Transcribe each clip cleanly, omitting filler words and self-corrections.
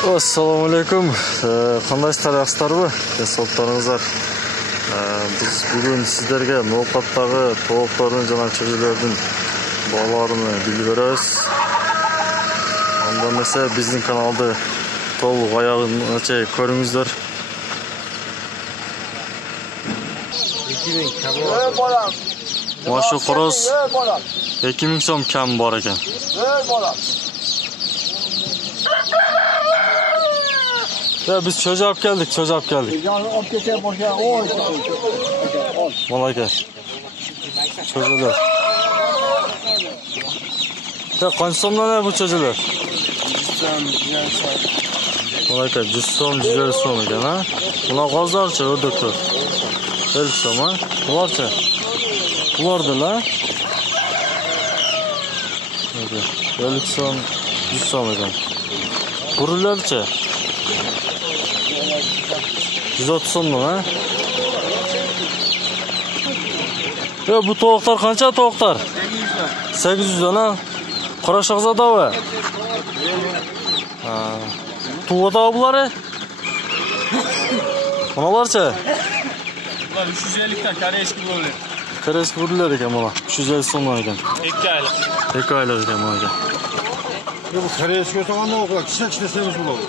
Assalomu alaykum. Qandaysizlar, yaxshilarmi? Hisoblaringizlar. Biz bugun sizlarga No'qatdagi tovuqlarning jana chigirlarning bolarini bilib beramiz. Ondan mesela bizning kanalda tovuq oyog'ini ko'ringizlar. 2000 kam. Maşu xo'roz 2000 so'm kam bor ekan. Ya biz çocuğa alıp geldik. Malaka. Çocuklar. Ya kaç so'mdan ne bu çocuklar? Malaka 100 so'm, 150 so'm ekan ha. Buna qozlarcha o'rdaklar. 50 so'm ha. Bularcha. Bularda la. 50 so'm, 100 so'm ekan. Burularcha. 130 so'mdan ha. Ya bu tovuqlar qancha tovuqlar? 800 dan ha. Qora shahzodami? Ha. Tuvada buları? Bunalarcha? Bular 350 dan koreyskiy bo'ladi. Koreyskiy bo'ladi ekan mana. 350 so'mdan ekan. 2 oylik. 2 oylik ekan mana ekan. Bu koreyskiy to'g'anda o'qlar, kichik semiz bo'ladi.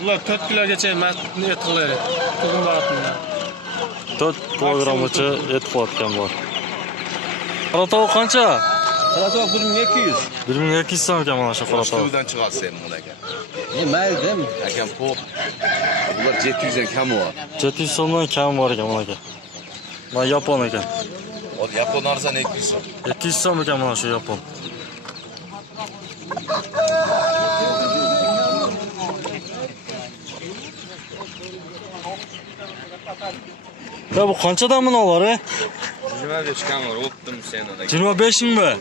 Bular 4 kilogacha et qiladi. Tug'um bag'atidan. 4 kilogramgacha et qo'yatgan bor. Qora tovuq qancha? Qora tovuq 1200. 1200 so'm ekan mana shu qora tovuq. Tovuqdan chiqasiz ham buni aka. Maydim. Akam po'q. Bular 700 dan kam bor. 700 so'mdan kam bor ekan mana aka. Mana yapon ekan. O yapon arzon 200 so'm. 200 so'm ekan mana shu yapon. Ya bu qanchadan bunalar, 25 kam bor, o'tdim sendan aka. 25 mi?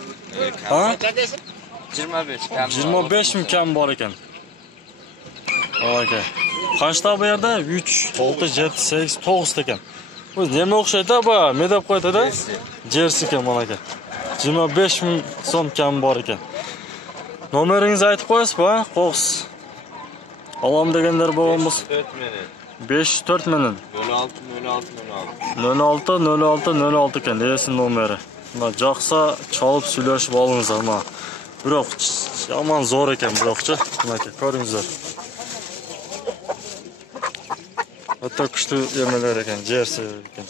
Ha? 25 kam. 25 mi kam bor ekan? Aka. Qanchta bu yerda? 3, 6, 7, 8, 9 ekan. Bu nima o'xshaydi bu? Me deb qo'yadi-da? Jersey ekan mana aka. 25 ming so'm kam bor ekan. Nomeringizni aytib qo'yasiz-ku, ha? Qo'qs. Olam deganlar bo'lamiz. 4 minut. 504 ming. 06 06 ekan, desin nomeri. Mana joqsa chalib suylashib olingizlar mana. Biroq yomon zo'r ekan biroqchi. Mana aka, ko'ringizlar. Hatto kuchli yemalar ekan, jersey ekan.